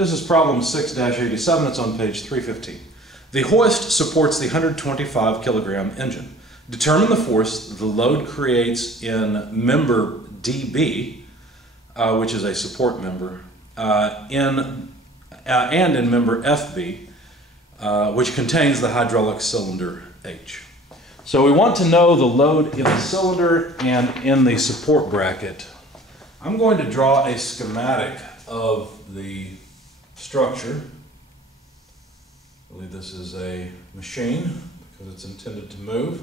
This is problem 6-87, it's on page 315. The hoist supports the 125 kilogram engine. Determine the force the load creates in member DB, which is a support member, and in member FB, which contains the hydraulic cylinder H. So we want to know the load in the cylinder and in the support bracket. I'm going to draw a schematic of the structure. I believe this is a machine because it's intended to move,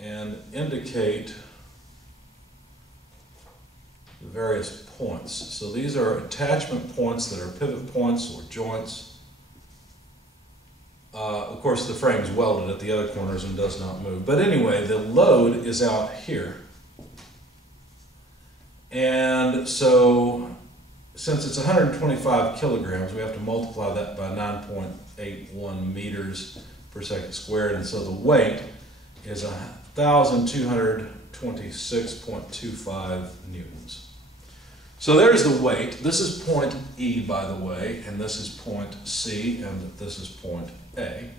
and indicate the various points. So these are attachment points that are pivot points or joints. Of course, the frame is welded at the other corners and does not move. But anyway, the load is out here. And so, since it's 125 kilograms, we have to multiply that by 9.81 meters per second squared. And so the weight is 1,226.25 newtons. So there's the weight. This is point E, by the way, and this is point C, and this is point A.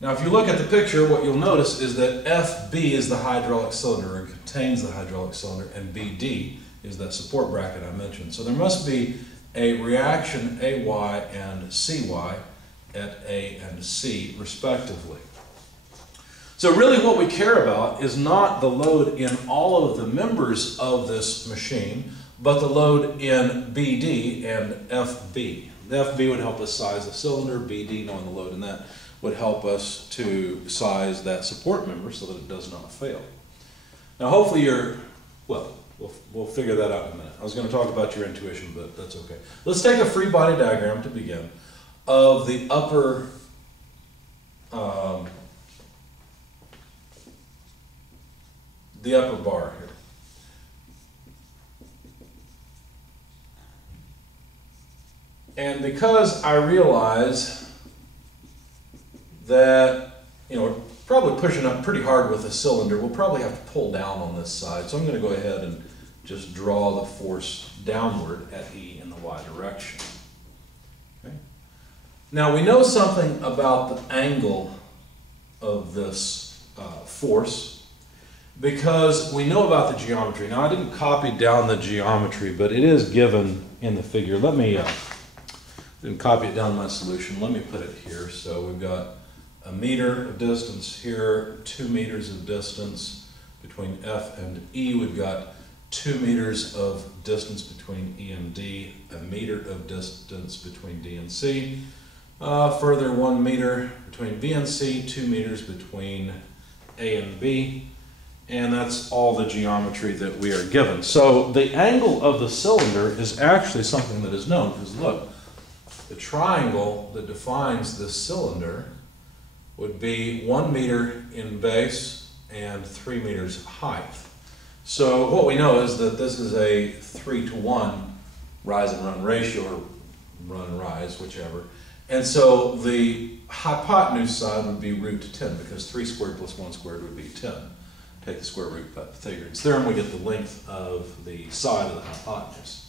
Now, if you look at the picture, what you'll notice is that FB is the hydraulic cylinder, and contains the hydraulic cylinder, and BD is that support bracket I mentioned. So there must be a reaction AY and CY at A and C, respectively. So really what we care about is not the load in all of the members of this machine, but the load in BD and FB. The FB would help us size the cylinder, BD, knowing the load in that, would help us to size that support member so that it does not fail. Now hopefully we'll figure that out in a minute. I was going to talk about your intuition, but that's okay. Let's take a free body diagram to begin of the upper bar here. And because I realize that, we're probably pushing up pretty hard with the cylinder, we'll probably have to pull down on this side. So I'm going to go ahead and just draw the force downward at E in the Y direction. Okay. Now we know something about the angle of this force, because we know about the geometry. Now I didn't copy down the geometry, but it is given in the figure. Let me didn't copy it down in my solution. Let me put it here. So we've got a meter of distance here, 2 meters of distance between F and E. We've got 2 meters of distance between E and D, a meter of distance between D and C. Further, 1 meter between B and C, 2 meters between A and B. And that's all the geometry that we are given. So the angle of the cylinder is actually something that is known, because look, the triangle that defines this cylinder would be 1 meter in base and 3 meters height. So what we know is that this is a 3-to-1 rise and run ratio, or run and rise, whichever. And so the hypotenuse side would be root 10, because 3 squared plus 1 squared would be 10. Take the square root by Pythagorean's theorem, we get the length of the side of the hypotenuse,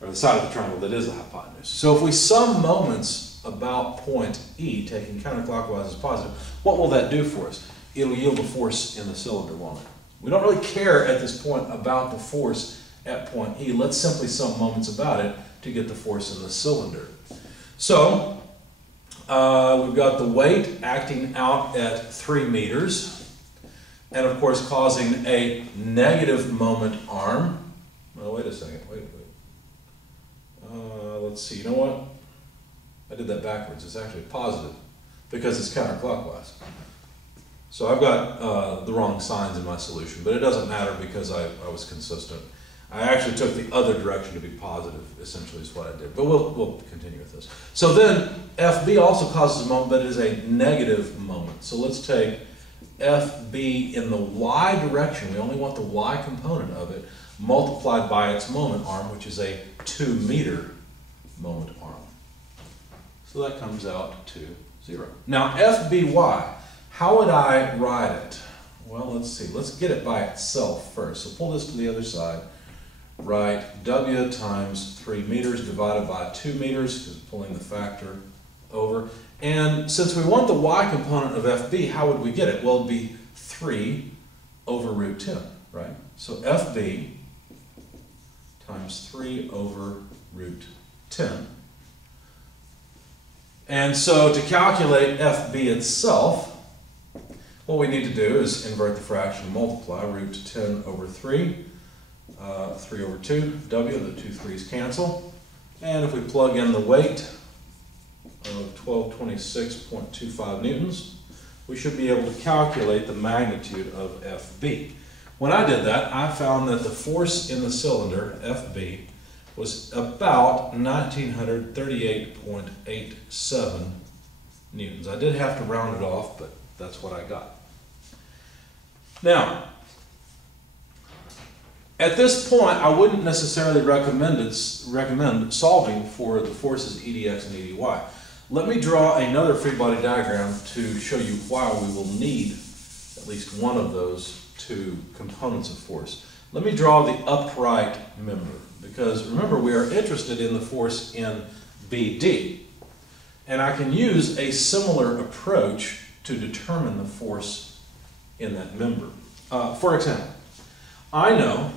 or the side of the triangle that is the hypotenuse. So if we sum moments about point E, taking counterclockwise as positive, what will that do for us? It'll yield a force in the cylinder, won't it? We don't really care at this point about the force at point E. Let's simply sum moments about it to get the force in the cylinder. So we've got the weight acting out at 3 meters, and of course causing a negative moment arm. Well, wait a second, wait. Let's see, you know what? I did that backwards. It's actually positive because it's counterclockwise. So I've got the wrong signs in my solution, but it doesn't matter because I was consistent. I actually took the other direction to be positive, essentially is what I did. But we'll continue with this. So then FB also causes a moment, but it is a negative moment. So let's take FB in the Y direction. We only want the Y component of it, multiplied by its moment arm, which is a 2 meter moment arm. So that comes out to 0. Now FBY, how would I write it? Well, let's see. Let's get it by itself first. So pull this to the other side. write W times 3 meters divided by 2 meters, because pulling the factor over. And since we want the y component of FB, how would we get it? Well, it'd be 3 over root 10, right? So FB times 3 over root 10. And so to calculate FB itself, what we need to do is invert the fraction and multiply. Root 10 over 3, 3 over 2, W, the two 3's cancel. And if we plug in the weight of 1226.25 newtons, we should be able to calculate the magnitude of FB. When I did that, I found that the force in the cylinder, FB, was about 1938.87 newtons. I did have to round it off, but that's what I got. Now, at this point, I wouldn't necessarily recommend solving for the forces EDX and EDY. Let me draw another free body diagram to show you why we will need at least one of those two components of force. Let me draw the upright member, because remember, we are interested in the force in BD. And I can use a similar approach to determine the force in that member. For example, I know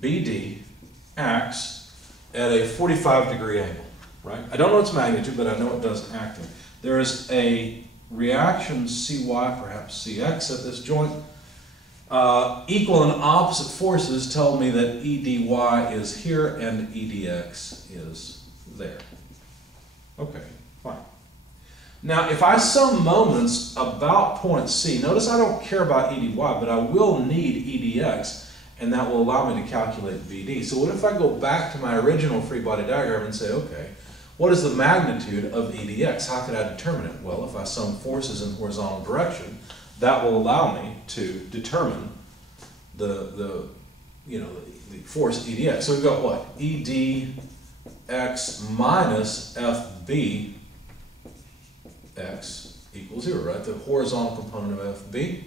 BD acts at a 45-degree angle, right? I don't know its magnitude, but I know it does acting. There is a reaction CY, perhaps CX at this joint. Equal and opposite forces tell me that EDY is here and EDX is there. Okay, fine. Now, if I sum moments about point C, notice I don't care about EDY, but I will need EDX, and that will allow me to calculate BD. So what if I go back to my original free body diagram and say, okay, what is the magnitude of EDX? How could I determine it? Well, if I sum forces in horizontal direction, that will allow me to determine the force EDX. So we've got what? EDX minus FBX equals 0, right? The horizontal component of FB.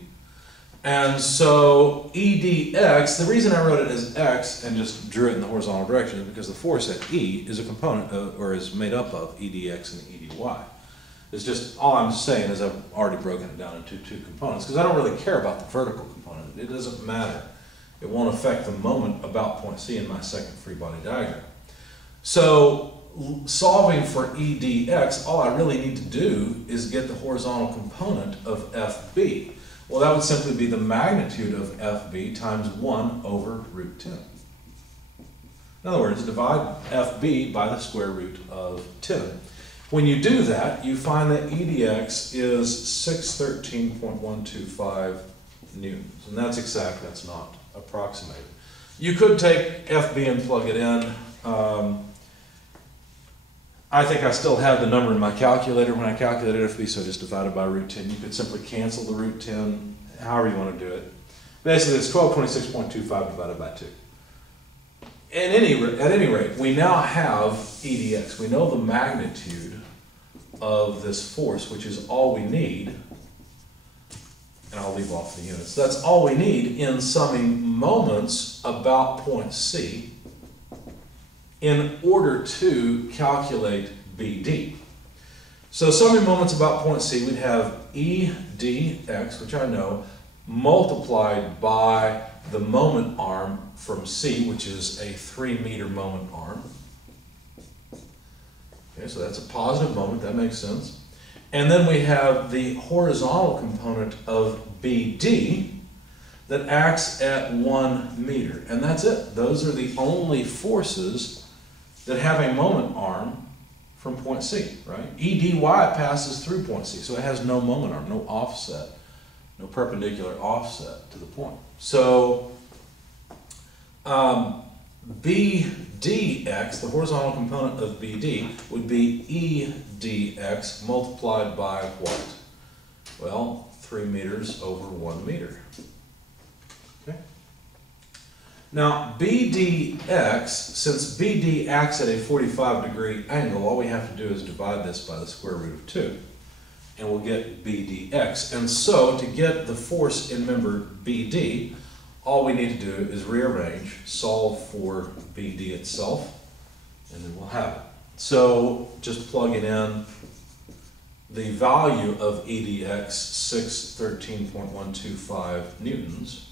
And so EDX, the reason I wrote it as X and just drew it in the horizontal direction is because the force at E is a component of, or is made up of EDX and EDY. It's just, all I'm saying is I've already broken it down into two components because I don't really care about the vertical component. It doesn't matter. It won't affect the moment about point C in my second free body diagram. So solving for EDX, all I really need to do is get the horizontal component of FB. Well, that would simply be the magnitude of FB times 1 over root 10. In other words, divide FB by the square root of 10. When you do that, you find that EDX is 613.125 newtons. And that's exact, that's not approximated. You could take FB and plug it in. I think I still have the number in my calculator when I calculated FB, so I just divided by root 10. You could simply cancel the root 10, however you want to do it. Basically, it's 1226.25 divided by 2. At any rate, we now have EDX. We know the magnitude of this force, which is all we need. And I'll leave off the units. That's all we need in summing moments about point C in order to calculate BD. So summing moments about point C, we'd have EDX, which I know, multiplied by the moment arm from C, which is a 3-meter moment arm. Okay, so that's a positive moment, that makes sense. And then we have the horizontal component of BD that acts at 1 meter. And that's it. Those are the only forces that have a moment arm from point C, right? EDY passes through point C, so it has no moment arm, no offset, no perpendicular offset to the point. So BDX, the horizontal component of BD, would be EDX multiplied by what? Well, 3 meters over 1 meter. Okay. Now, BDX, since BD acts at a 45-degree angle, all we have to do is divide this by the square root of 2, and we'll get BDX. And so, to get the force in member BD, all we need to do is rearrange, solve for BD itself, and then we'll have it. So just plugging in the value of EDX 613.125 newtons,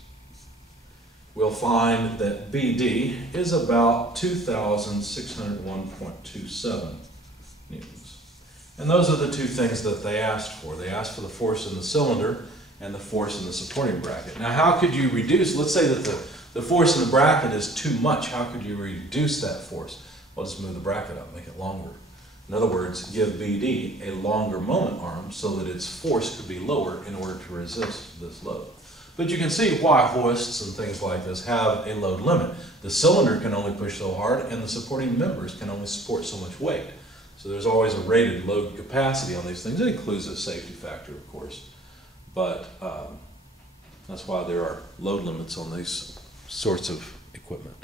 we'll find that BD is about 2,601.27 newtons. And those are the two things that they asked for. They asked for the force in the cylinder and the force in the supporting bracket. Now, how could you reduce, let's say that the force in the bracket is too much, how could you reduce that force? Well, just move the bracket up, make it longer. In other words, give BD a longer moment arm so that its force could be lower in order to resist this load. But you can see why hoists and things like this have a load limit. The cylinder can only push so hard, and the supporting members can only support so much weight. So there's always a rated load capacity on these things. It includes a safety factor, of course. But that's why there are load limits on these sorts of equipment.